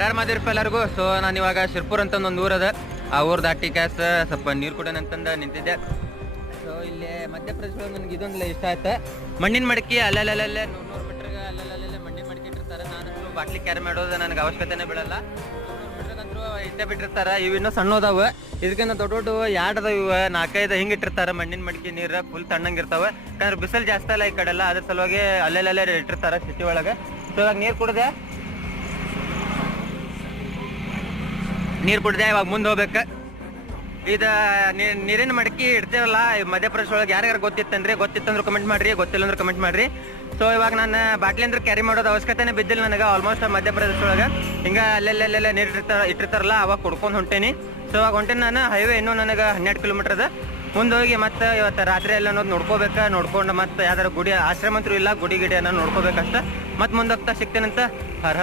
ಯಾರು ಮಾದಿರಪ್ಪ ಎಲ್ಲರಿಗೂ. ಸೊ ನಾನು ಇವಾಗ ಶಿರ್ಪುರ್ ಅಂತ ಒಂದು ಊರದ, ಆ ಊರು ದಾಟಿ ಕ್ಯಾಸ್ ಸ್ವಲ್ಪ ನೀರು ಕುಡಿಯೋಣ ಅಂತಂದು ನಿಂತಿದ್ದೆ. ಸೊ ಇಲ್ಲಿ ಮಧ್ಯಪ್ರದೇಶದೊಳಗೆ ನನಗೆ ಇದೊಂದು ಇಷ್ಟ ಆಯ್ತು. ಮಣ್ಣಿನ ಮಡಿಕೆ ಅಲ್ಲಲ್ಲೇ 100 ಮೀಟ್ರಿಗೆ ಅಲ್ಲಲ್ಲೇ ಮಣ್ಣಿನ ಮಡಿಕೆ ಇಟ್ಟಿರ್ತಾರೆ. ನಾನಂತೂ ಬಾಟ್ಲಿ ಕ್ಯಾರಿ ಮಾಡೋದು ನನಗೆ ಅವಶ್ಯಕತೆನೇ ಬೀಳಲ್ಲ. 100 ಮೀಟ್ರಿಗಂತೂ ಇಟ್ಟೇ ಬಿಟ್ಟಿರ್ತಾರೆ. ಇವು ಇನ್ನೂ ಸಣ್ಣ ಅದಾವೆ, ಇದಕ್ಕಿಂತ ದೊಡ್ಡ ದೊಡ್ಡ ಎರಡದ ಇವು 4-5 ಹಿಂಗೆ ಇಟ್ಟಿರ್ತಾರೆ. ಮಣ್ಣಿನ ಮಡಿಕೆ ನೀರು ಫುಲ್ ತಣ್ಣಂಗಿರ್ತಾವೆ, ಯಾಕಂದ್ರೆ ಬಿಸಿಲು ಜಾಸ್ತಿ ಅಲ್ಲ ಈ ಕಡೆ ಎಲ್ಲ, ಅದ್ರ ಸಲುವಾಗಿ ಅಲ್ಲೆಲ್ಲೇ ಇಟ್ಟಿರ್ತಾರೆ ಸಿಟಿ ಒಳಗೆ. ಸೊ ಇವಾಗ ನೀರು ಕುಡಿದೆ ಇವಾಗ ಮುಂದೆ ಹೋಗ್ಬೇಕು. ಇದು ನೀರಿನ ಮಡಿಕೆ ಇಡ್ತೀವಲ್ಲ ಮಧ್ಯಪ್ರದೇಶ ಒಳಗೆ ಯಾರ್ಯಾರು ಗೊತ್ತಿತ್ತಂದ್ರೆ ಕಮೆಂಟ್ ಮಾಡಿರಿ, ಗೊತ್ತಿಲ್ಲ ಅಂದ್ರೆ ಕಮೆಂಟ್ ಮಾಡಿರಿ. ಸೊ ಇವಾಗ ನಾನು ಬಾಟ್ಲಿ ಅಂದ್ರೆ ಕ್ಯಾರಿ ಮಾಡೋದು ಅವಶ್ಯಕತೆನೇ ಬಿದ್ದಿಲ್ಲ ನನಗೆ. ಆಲ್ಮೋಸ್ಟ್ ಮಧ್ಯಪ್ರದೇಶ ಒಳಗೆ ಹಿಂಗೆ ಅಲ್ಲೆಲ್ಲೆಲ್ಲೆಲ್ಲ ನೀರು ಇಟ್ಟಿರ್ತಾರಲ್ಲ ಅವಾಗ ಕುಡ್ಕೊಂಡು ಹೊಂಟೇನಿ. ಸೊ ಅವಾಗ ಹೊಂಟೇನಿ ನಾನು. ಹೈವೇ ಇನ್ನೂ ನನಗೆ 12 ಕಿಲೋಮೀಟರ್ ಅದ. ಮುಂದೆ ಹೋಗಿ ಮತ್ತೆ ಇವತ್ತು ರಾತ್ರಿ ಎಲ್ಲ ಅನ್ನೋದು ನೋಡ್ಕೊಂಡು ಮತ್ತೆ ಯಾವ್ದಾರು ಗುಡಿ ಆಶ್ರಮ ಅಂತೂ ಇಲ್ಲ, ಗುಡಿ ಗಿಡಿ ಅನ್ನೋದು ನೋಡ್ಕೋಬೇಕಷ್ಟ. ಮತ್ತೆ ಮುಂದೆ ಹೋಗ್ತಾ ಸಿಗ್ತೇನಂತ.